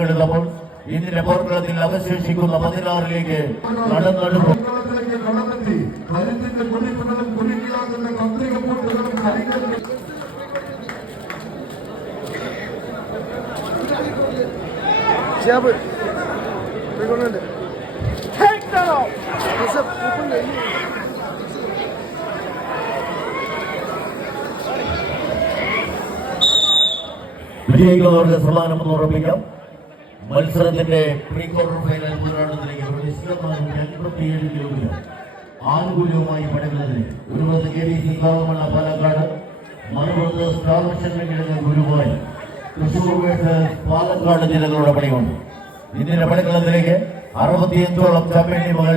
പങ്കെടുത്തപ്പോൾ ഇതിന്റെ പോർക്കളത്തിൽ അവശേഷിക്കുന്ന പതിനാറിലേക്ക് നടന്നെടുക്കും കത്രിക പൂട്ടുകളും കരികൾ ഷിയാബ് പോയിക്കൊണ്ടുണ്ട് ഋഷഭ്, പോയിക്കൊണ്ട്. വിജയിക്കുന്നവർക്ക് സമ്മാനം എന്ന് ഉറപ്പിക്കാം മത്സരത്തിന്റെ പ്രീ ക്വാർട്ടർ ഫൈനൽ പോരാട്ടത്തിലേക്ക് ആനുകൂല്യവുമായി പഠിക്കുന്നതിന് ഒരു കാവമണ്ണ പാലക്കാട് പാലക്കാട് ജില്ലകളുടെ പണിയുണ്ട്. ഇതിന്റെ പടക്കളത്തിലേക്ക് അറുപത്തിയഞ്ചോളം ചാമ്പ്യൻ ടീമുകൾ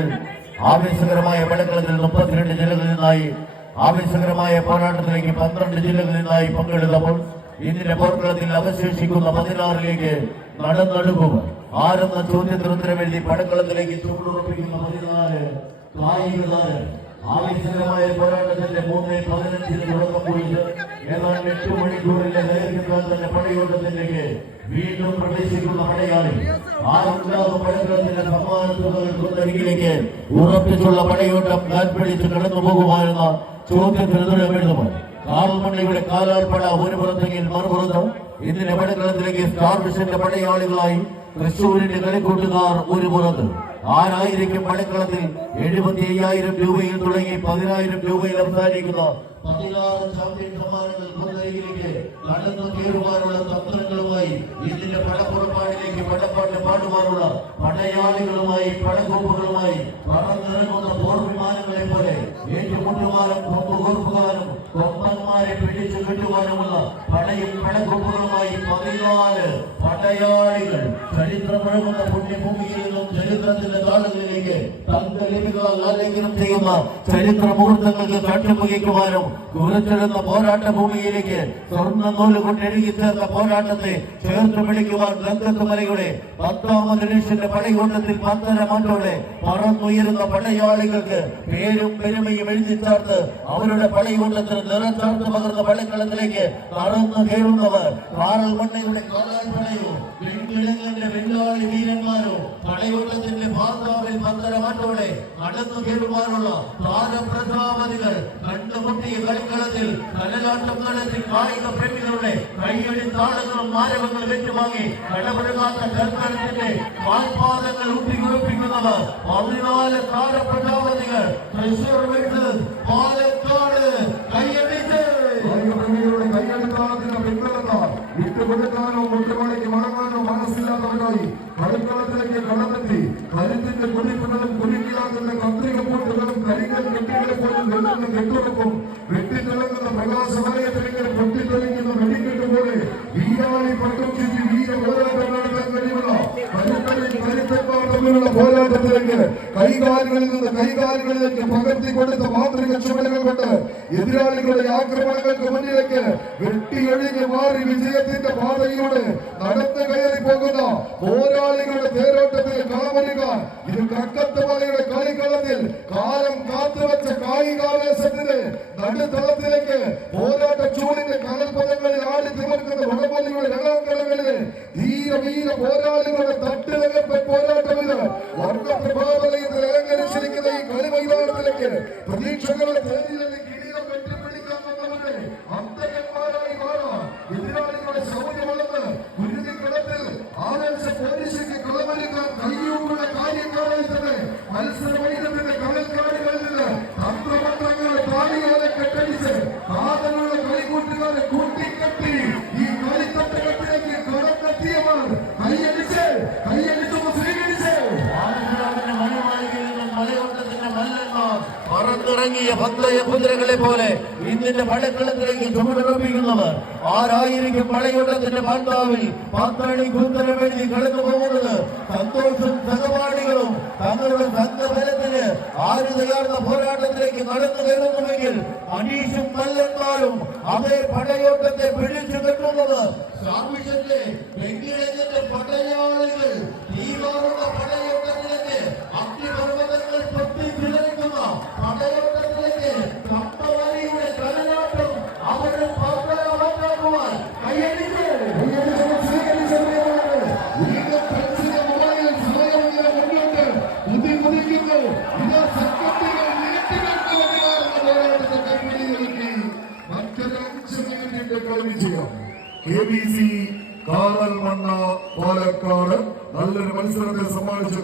ആവേശകരമായ പടക്കളത്തിൽ മുപ്പത്തിരണ്ട് ജില്ലകളിൽ നിന്നായി ആവേശകരമായ പോരാട്ടത്തിലേക്ക് പന്ത്രണ്ട് ജില്ലകളിൽ നിന്നായി പങ്കെടുത്തപ്പോൾ ഇതിന്റെ പോർക്കളത്തിൽ അവശേഷിക്കുന്ന പതിനാറിലേക്ക് നടന്നടുക്കും ആരെന്ന ചോദ്യത്തിന് ഉത്തരം എഴുതി പടക്കളത്തിലേക്ക് ചൂടുറപ്പിക്കുന്ന പതിനാല് കായിക താരം ആവേശകരമായ പോരാട്ടത്തിന്റെ മൂന്ന് പതിനഞ്ചിന് തുടക്കം കുറിച്ച് ഏതാണ്ട് എട്ട് മണിക്കൂറിന്റെ ദൈർഘ്യത്താൽ തന്നെ പടയോട്ടത്തിലേക്ക് വീണ്ടും പ്രവേശിക്കുന്ന പടയാളി കൊണ്ടരികിലേക്ക് ഉറപ്പിച്ചുള്ള പടയോട്ടം കാൽപ്പിടിച്ച് കടന്നു പോകുമായിരുന്ന ചോദ്യത്തിന് ഉത്തരം കാൽമണ്ണിയുടെ കാലാൽപ്പട ഒരു പുറത്തെങ്കിൽ മറുപുറത്തും ഇന്ന് പടക്കളത്തിലേക്ക് സ്റ്റാർ വിഷന്റെ പടയാളികളായി തൃശൂരിന്റെ കളിക്കൂട്ടുകാർ ഒരു പുറത്ത് ആരായിരിക്കും പടക്കളത്തിൽ? എഴുപത്തി അയ്യായിരം രൂപയിൽ തുടങ്ങി പതിനായിരം രൂപയിൽ അവസാനിക്കുന്ന ചാമ്പ്യൻ സമ്മാനങ്ങൾ കൊന്നരികിലേക്ക് കടന്നു കയറുവാനുള്ള തന്ത്രങ്ങളുമായി ഇതിന്റെ പടപ്പുറപ്പാടിലേക്ക് പടപ്പാട്ട് പാടുവാനുള്ള പടയാളികളുമായി പടക്കോപ്പുകളുമായി പറന്നിറങ്ങുന്ന know കൊമ്പന്മാരെ പിടിച്ചു കെട്ടുവാനുമുള്ള പടയും പടക്കൊമ്പുകളുമായി പതിനാല് പടയാളികൾ ചരിത്രമുഴങ്ങുന്ന പുണ്യഭൂമിയിൽ നിന്നും ചരിത്രത്തിന്റെ താളുകളിലേക്ക് തങ്കലിപികളാൽ ആലിംഗനം ചെയ്യുന്ന ചരിത്ര മുഹൂർത്തങ്ങൾക്ക് കണ്ടുമുഖിക്കുവാനും കുറിച്ചെടുന്ന പോരാട്ട ഭൂമിയിലേക്ക് സ്വർണ നൂൽ കൊണ്ട് എഴുതി ചേർന്ന പോരാട്ടത്തെ ചേർത്ത് പിടിക്കുവാൻ രംഗത്ത് മലയുടെ പത്താമത് ഡിവിഷന്റെ പടയോട്ടത്തിൽ പത്തര മാറ്റോടെ പറന്നുയരുന്ന പടയാളികൾക്ക് പേരും പെരുമയും എഴുതി ചേർത്ത് അവരുടെ പടയോട്ടത്തിന് നിറം ചേർത്ത് പകർന്ന പള്ളിക്കളത്തിലേക്ക് കടന്നു കയറുന്നവർ വാറൽ മണ്ണയുടെ കാലാൽപ്പടയോ വെങ്കിടങ്ങളുടെ ബംഗാളി വീരന്മാരോ പടയോട്ടത്തിന്റെ ഭാഗാവിൽ പന്തരമാറ്റോടെ നടന്നു കയറുവാനുള്ള താരപ്രജാപതികൾ കണ്ടുമുട്ടിയ കളിക്കളത്തിൽ കടലാട്ടം നടത്തി കായിക പ്രേമികളുടെ കൈയടി താളങ്ങളും മാരകങ്ങളും ഏറ്റുവാങ്ങി കടപുഴകാത്ത കർക്കടത്തിന്റെ കാൽപാദങ്ങൾ ഊട്ടിക്കുറപ്പിക്കുന്നവർ പതിനാല് താരപ്രജാപതികൾ തൃശൂർ വിട്ട് പാലക്കാട് കൈയടിച്ച് വിട്ടുകൊടുക്കാനോ മുട്ടുമണിക്ക് മടങ്ങാനോ മനസ്സില്ലാത്തവരായി കളിക്കളത്തിലേക്ക് കടന്നെത്തി കരുത്തിന്റെ കുടിപ്പുകളും കുരുക്കിയാകുന്ന കത്രിക പൂട്ടുകളും കരികൽ കെട്ടികളെ പോലും വെള്ളുന്ന കെട്ടുറപ്പും പോരാട്ടത്തിലേക്ക് കൈകാലുകളിൽ നിന്ന് കൈകാലുകളിലേക്ക് പകർത്തി കൊടുത്ത മാതൃക ചുമലുകൾ കൊണ്ട് എതിരാളികളുടെ ആക്രമണങ്ങൾക്ക് മുന്നിലേക്ക് വെട്ടിയൊഴിഞ്ഞ് മാറി വിജയത്തിന്റെ പാതയിലൂടെ നടന്നു കയറി പോകുന്ന പോരാളികളുടെ തേരോട്ടത്തിൽ കളമൊരുക്കാൻ ഇത് കക്കത്തുമലയുടെ കളിക്കളത്തിൽ കാലം കാത്തുവച്ച കായികാവേശത്തിന്റെ നടുത്തളത്തിലേക്ക് പോരാട്ട വർണപ്രഭാവലയത്തിൽ അലങ്കരിച്ചിരിക്കുന്ന ഈ കളി മൈതാനത്തിലേക്ക് പറന്നിറങ്ങിയ പന്തയ കുതിരകളെ പോലെ ഇന്നിന്റെ പടക്കളത്തിലേക്ക് ചുമടുറപ്പിക്കുന്നവർ ആരായിരിക്കും പടയോട്ടത്തിന്റെ മാതാവിൽ പത്തണി കുന്തരം എഴുതി കടന്നു പോകുന്നത് സന്തോഷം സഹപാഠികളും തങ്ങളുടെ സന്തഫലത്തിന് ആര് തയ്യാറുന്ന പോരാട്ടത്തിലേക്ക് നടന്നു കയറുന്നുവെങ്കിൽ അനീഷും മല്ലന്മാരും അതേ പടയോട്ടത്തെ പിടിച്ചു കെട്ടുന്നത് പടയാളികൾ തീവാറുള്ള ஏபிசி காவல் மன்னா பாலக்காடு. நல்ல மனுஷனத்தை சமாளிச்ச